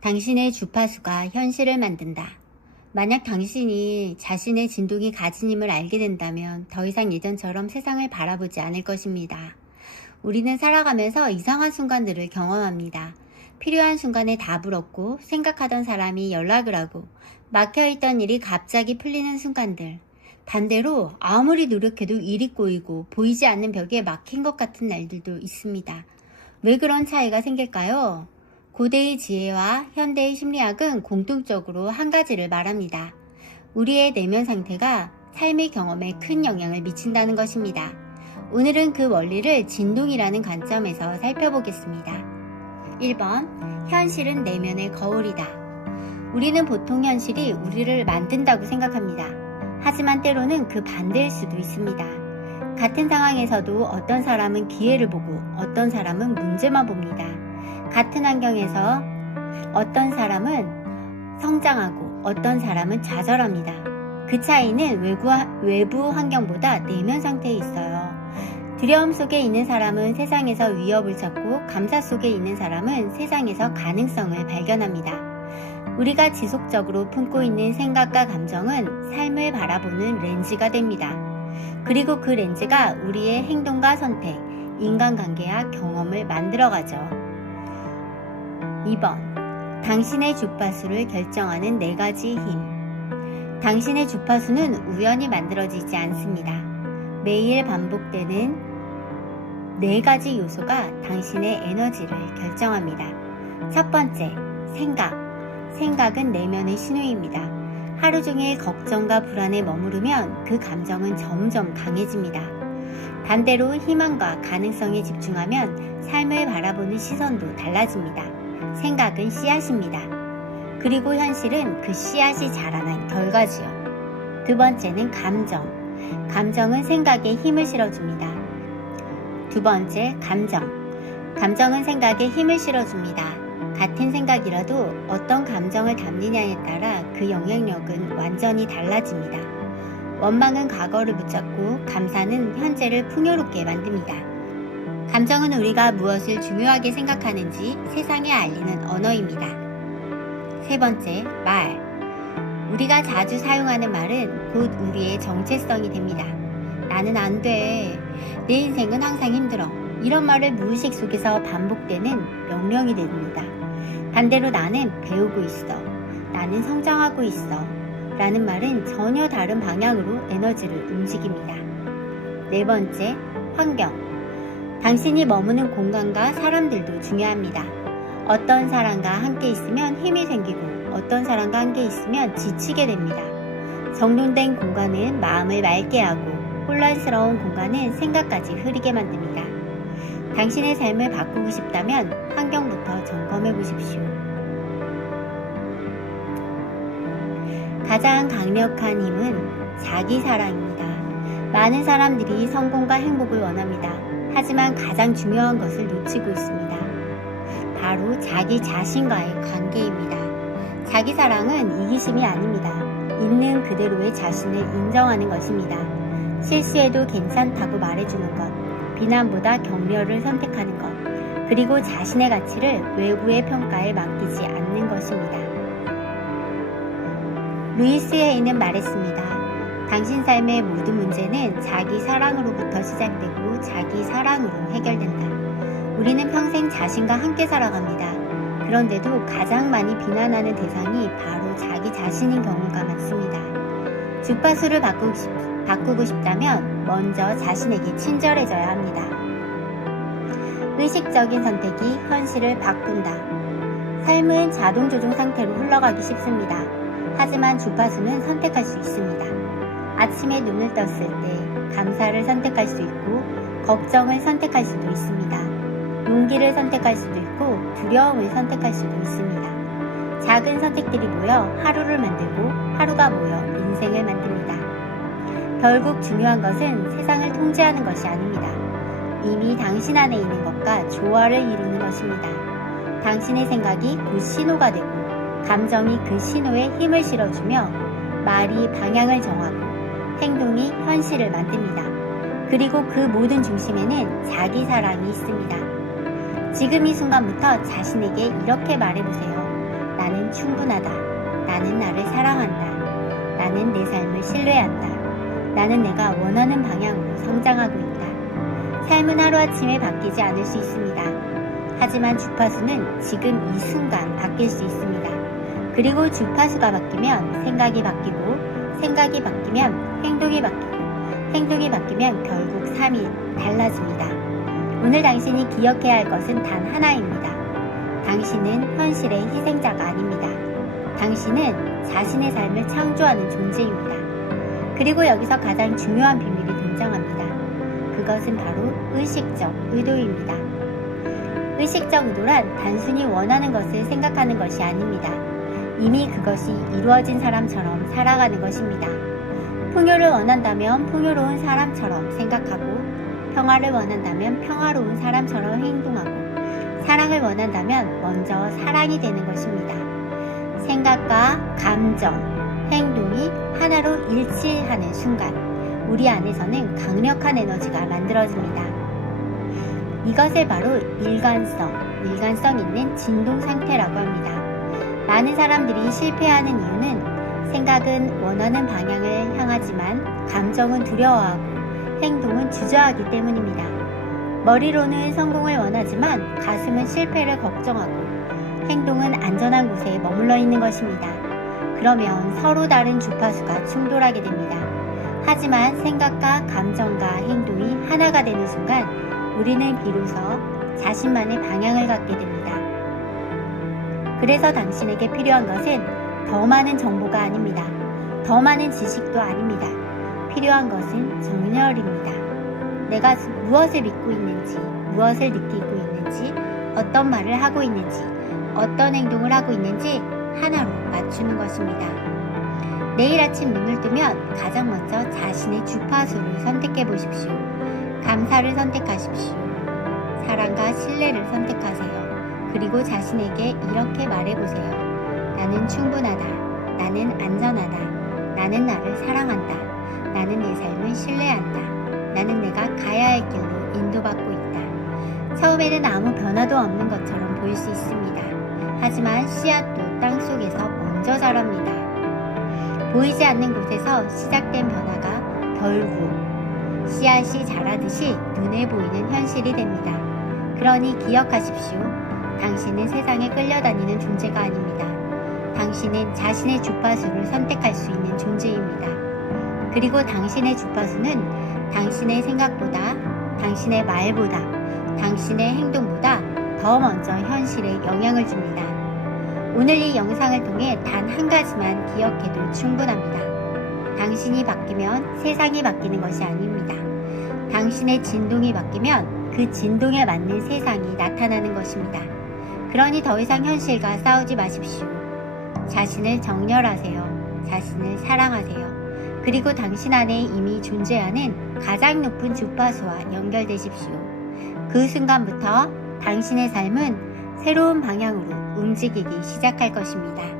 당신의 주파수가 현실을 만든다. 만약 당신이 자신의 진동이 가진 힘을 알게 된다면 더 이상 예전처럼 세상을 바라보지 않을 것입니다. 우리는 살아가면서 이상한 순간들을 경험합니다. 필요한 순간에 답을 얻고 생각하던 사람이 연락을 하고 막혀있던 일이 갑자기 풀리는 순간들. 반대로 아무리 노력해도 일이 꼬이고 보이지 않는 벽에 막힌 것 같은 날들도 있습니다. 왜 그런 차이가 생길까요? 고대의 지혜와 현대의 심리학은 공통적으로 한 가지를 말합니다. 우리의 내면 상태가 삶의 경험에 큰 영향을 미친다는 것입니다. 오늘은 그 원리를 진동이라는 관점에서 살펴보겠습니다. 1번, 현실은 내면의 거울이다. 우리는 보통 현실이 우리를 만든다고 생각합니다. 하지만 때로는 그 반대일 수도 있습니다. 같은 상황에서도 어떤 사람은 기회를 보고 어떤 사람은 문제만 봅니다. 같은 환경에서 어떤 사람은 성장하고 어떤 사람은 좌절합니다. 그 차이는 외부 환경보다 내면 상태에 있어요. 두려움 속에 있는 사람은 세상에서 위협을 찾고 감사 속에 있는 사람은 세상에서 가능성을 발견합니다. 우리가 지속적으로 품고 있는 생각과 감정은 삶을 바라보는 렌즈가 됩니다. 그리고 그 렌즈가 우리의 행동과 선택, 인간관계와 경험을 만들어가죠. 2번, 당신의 주파수를 결정하는 4가지 힘. 당신의 주파수는 우연히 만들어지지 않습니다. 매일 반복되는 4가지 요소가 당신의 에너지를 결정합니다. 첫 번째, 생각. 생각은 내면의 신호입니다. 하루 종일 걱정과 불안에 머무르면 그 감정은 점점 강해집니다. 반대로 희망과 가능성에 집중하면 삶을 바라보는 시선도 달라집니다. 생각은 씨앗입니다. 그리고 현실은 그 씨앗이 자라난 결과지요. 두 번째는 감정. 감정은 생각에 힘을 실어줍니다. 두 번째, 감정. 감정은 생각에 힘을 실어줍니다. 같은 생각이라도 어떤 감정을 담느냐에 따라 그 영향력은 완전히 달라집니다. 원망은 과거를 붙잡고 감사는 현재를 풍요롭게 만듭니다. 감정은 우리가 무엇을 중요하게 생각하는지 세상에 알리는 언어입니다. 세 번째, 말. 우리가 자주 사용하는 말은 곧 우리의 정체성이 됩니다. 나는 안 돼. 내 인생은 항상 힘들어. 이런 말을 무의식 속에서 반복되는 명령이 됩니다. 반대로 나는 배우고 있어. 나는 성장하고 있어. 라는 말은 전혀 다른 방향으로 에너지를 움직입니다. 네 번째, 환경. 당신이 머무는 공간과 사람들도 중요합니다. 어떤 사람과 함께 있으면 힘이 생기고 어떤 사람과 함께 있으면 지치게 됩니다. 정돈된 공간은 마음을 맑게 하고 혼란스러운 공간은 생각까지 흐리게 만듭니다. 당신의 삶을 바꾸고 싶다면 환경부터 점검해 보십시오. 가장 강력한 힘은 자기 사랑입니다. 많은 사람들이 성공과 행복을 원합니다. 하지만 가장 중요한 것을 놓치고 있습니다. 바로 자기 자신과의 관계입니다. 자기 사랑은 이기심이 아닙니다. 있는 그대로의 자신을 인정하는 것입니다. 실수해도 괜찮다고 말해주는 것, 비난보다 격려를 선택하는 것, 그리고 자신의 가치를 외부의 평가에 맡기지 않는 것입니다. 루이스 헤이는 말했습니다. 당신 삶의 모든 문제는 자기 사랑으로부터 시작되고 자기 사랑으로 해결된다. 우리는 평생 자신과 함께 살아갑니다. 그런데도 가장 많이 비난하는 대상이 바로 자기 자신인 경우가 많습니다. 주파수를 바꾸고 싶다면 먼저 자신에게 친절해져야 합니다. 의식적인 선택이 현실을 바꾼다. 삶은 자동 조종 상태로 흘러가기 쉽습니다. 하지만 주파수는 선택할 수 있습니다. 아침에 눈을 떴을 때 감사를 선택할 수 있고 걱정을 선택할 수도 있습니다. 용기를 선택할 수도 있고 두려움을 선택할 수도 있습니다. 작은 선택들이 모여 하루를 만들고 하루가 모여 인생을 만듭니다. 결국 중요한 것은 세상을 통제하는 것이 아닙니다. 이미 당신 안에 있는 것과 조화를 이루는 것입니다. 당신의 생각이 그 신호가 되고 감정이 그 신호에 힘을 실어주며 말이 방향을 정하고 행동이 현실을 만듭니다. 그리고 그 모든 중심에는 자기 사랑이 있습니다. 지금 이 순간부터 자신에게 이렇게 말해보세요. 나는 충분하다. 나는 나를 사랑한다. 나는 내 삶을 신뢰한다. 나는 내가 원하는 방향으로 성장하고 있다. 삶은 하루아침에 바뀌지 않을 수 있습니다. 하지만 주파수는 지금 이 순간 바뀔 수 있습니다. 그리고 주파수가 바뀌면 생각이 바뀌고, 생각이 바뀌면 행동이 바뀌고, 행동이 바뀌면 결국 삶이 달라집니다. 오늘 당신이 기억해야 할 것은 단 하나입니다. 당신은 현실의 희생자가 아닙니다. 당신은 자신의 삶을 창조하는 존재입니다. 그리고 여기서 가장 중요한 비밀이 등장합니다. 그것은 바로 의식적 의도입니다. 의식적 의도란 단순히 원하는 것을 생각하는 것이 아닙니다. 이미 그것이 이루어진 사람처럼 살아가는 것입니다. 풍요를 원한다면 풍요로운 사람처럼 생각하고, 평화를 원한다면 평화로운 사람처럼 행동하고, 사랑을 원한다면 먼저 사랑이 되는 것입니다. 생각과 감정, 행동이 하나로 일치하는 순간 우리 안에서는 강력한 에너지가 만들어집니다. 이것을 바로 일관성 있는 진동 상태라고 합니다. 많은 사람들이 실패하는 이유는 생각은 원하는 방향을 향하지만 감정은 두려워하고 행동은 주저하기 때문입니다. 머리로는 성공을 원하지만 가슴은 실패를 걱정하고 행동은 안전한 곳에 머물러 있는 것입니다. 그러면 서로 다른 주파수가 충돌하게 됩니다. 하지만 생각과 감정과 행동이 하나가 되는 순간 우리는 비로소 자신만의 방향을 갖게 됩니다. 그래서 당신에게 필요한 것은 더 많은 정보가 아닙니다. 더 많은 지식도 아닙니다. 필요한 것은 정렬입니다. 내가 무엇을 믿고 있는지, 무엇을 느끼고 있는지, 어떤 말을 하고 있는지, 어떤 행동을 하고 있는지 하나로 맞추는 것입니다. 내일 아침 눈을 뜨면 가장 먼저 자신의 주파수를 선택해 보십시오. 감사를 선택하십시오. 사랑과 신뢰를 선택하세요. 그리고 자신에게 이렇게 말해보세요. 나는 충분하다. 나는 안전하다. 나는 나를 사랑한다. 나는 내 삶을 신뢰한다. 나는 내가 가야 할 길로 인도받고 있다. 처음에는 아무 변화도 없는 것처럼 보일 수 있습니다. 하지만 씨앗도 땅속에서 먼저 자랍니다. 보이지 않는 곳에서 시작된 변화가 결국 씨앗이 자라듯이 눈에 보이는 현실이 됩니다. 그러니 기억하십시오. 당신은 세상에 끌려다니는 존재가 아닙니다. 당신은 자신의 주파수를 선택할 수 있는 존재입니다. 그리고 당신의 주파수는 당신의 생각보다, 당신의 말보다, 당신의 행동보다 더 먼저 현실에 영향을 줍니다. 오늘 이 영상을 통해 단 한 가지만 기억해도 충분합니다. 당신이 바뀌면 세상이 바뀌는 것이 아닙니다. 당신의 진동이 바뀌면 그 진동에 맞는 세상이 나타나는 것입니다. 그러니 더 이상 현실과 싸우지 마십시오. 자신을 정렬하세요. 자신을 사랑하세요. 그리고 당신 안에 이미 존재하는 가장 높은 주파수와 연결되십시오. 그 순간부터 당신의 삶은 새로운 방향으로 움직이기 시작할 것입니다.